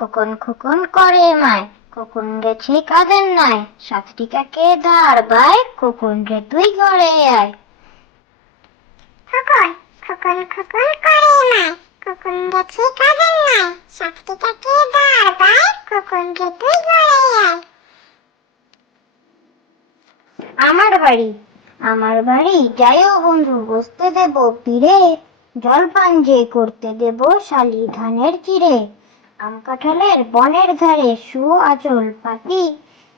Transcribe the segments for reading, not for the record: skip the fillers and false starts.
খোকন খোকন করে মায়, খোকন গেছে কাদের নাই, সাতটি কাকে দাঁড় বায়, খোকন রে তুই ঘরে আয়। খোকন খোকন খোকন করে মায়, খোকন গেছে কাজের নাই, সাতটি কাকে দাঁড় বায়, খোকন রে তুই ঘরে আয়। আমার বাড়ি যাইও বন্ধু, বসতে দেব পীরে, জলপান যে করতে দেব শালি ধানের চিড়ে। আম কাঁঠালের বনের ধারে শুও আঁচল পাতি,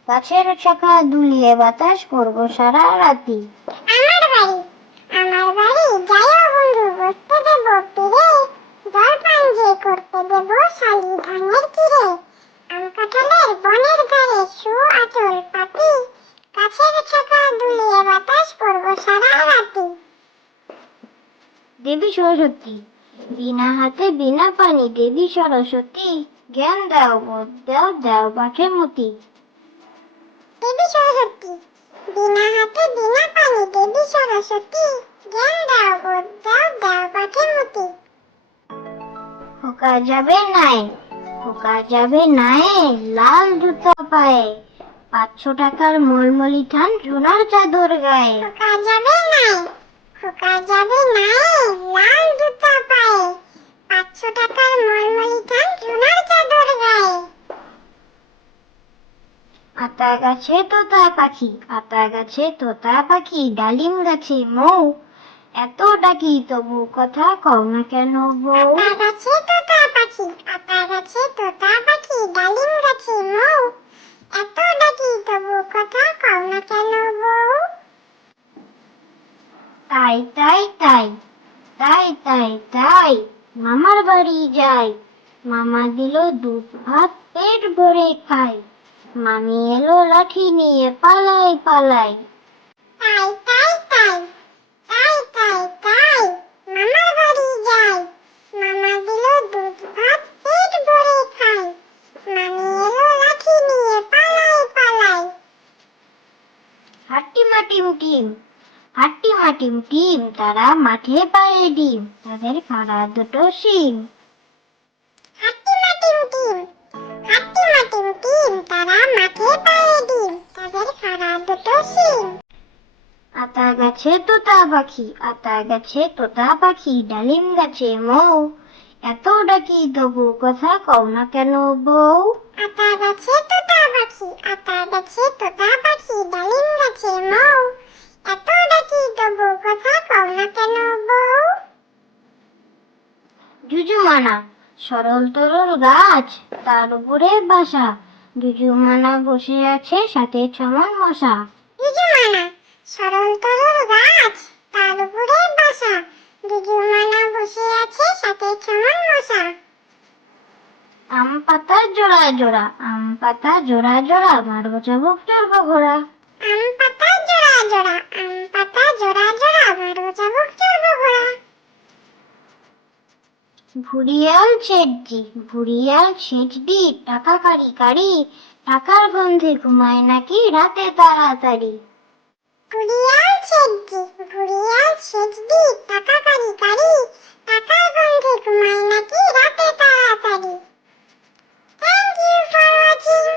গাছের শাখা দুলিয়ে বাতাস করবো সারা রাতি। আমার বাড়ি যাইও বন্ধু, বসতে দেব পীরে, জলপান যে করতে দেব শালি ধানের চিড়ে। আম কাঁঠালের বনের ধারে শুও আঁচল পাতি, গাছের শাখা দুলিয়ে বাতাস করব সারা রাতি। দেবী সরস্বতী, বিনা হাতে বিনা পানি, দেবী সরস্বতী, জ্ঞান দাও বোধ দাও, দাও বাঁকে মতি। দেবী সরস্বতী, বিনা হাতে বিনা পানি, দেবী সরস্বতী, জ্ঞান দাও বোধ দাও, দাও পাখি মতি। খোকা যাবে নাই, লাল জুতো পায়ে, 500 টাকার মলমলি ঠান সোনার চাদর গায়ে। খোকা যাবে নাই, লাল জুতা পায়ে, 500 টাকার মলমলি ঠান সোনার চাদর গায়ে। আতা গাছে তোতা পাখি, ডালিম গাছে মৌ, এত ডাকি তবু কথা কও না কেন বউ। আতা গাছে তোতা পাখি, ডালিম গাছে মৌ, এত ডাকি তবু কথা কও না কেন বউ। তাই মামার বাড়ি যাই, মামা দিল দুধ ভাত পেট ভরে খাই, মামি এলো লাঠি নিয়ে পালাই। তাই মামার বাড়ি যাই, মামা দিল দুধ ভাত পেট ভরে খাই, মামি এলো লাঠি নিয়ে পালাই। হাট্টিমা টিম, তারা মাঠে পায়ে ডিম, তাদের খাড়া দুটো শিং। হাট্টিমা টিম, তারা মাঠে পায়ে ডিম, তাদের খাড়া দুটো শিং। আতা গাছে তোতা পাখি, ডালিম গাছে মৌ, এত ডাকি তবু কথা কও না কেন বউ। আতা গাছে তোতা পাখি, ডালিম গাছে মৌ, এত ডাকি তবু কথা কও না কেন বউ। জুজুমানা, সরল তরল গাছ, তার উপরে বাসা, জুজুমানা বসে আছে সাথে ছমন মশা। জুজুমানা, সরল তরল গাছ, তার উপরে বাসা, জুজুমানা বসে আছে সাথে ছমন মশা। আম পাতা জোড়া, মারবো চাবুক চড়বো ঘোড়া। আম পাতা জোড়া, মারবো চাবুক চড়বো ঘোড়া। ভুরিয়াল ছেচডি, টাকা কারি, টাকার গন্ধে ঘুমায় নাকি রাতে তাড়াতাড়ি। ভুরিয়াল ছেচডি, টাকা কারি, টাকার গন্ধে ঘুমায় নাকি রাতে তাড়াতাড়ি। Thank you for watching.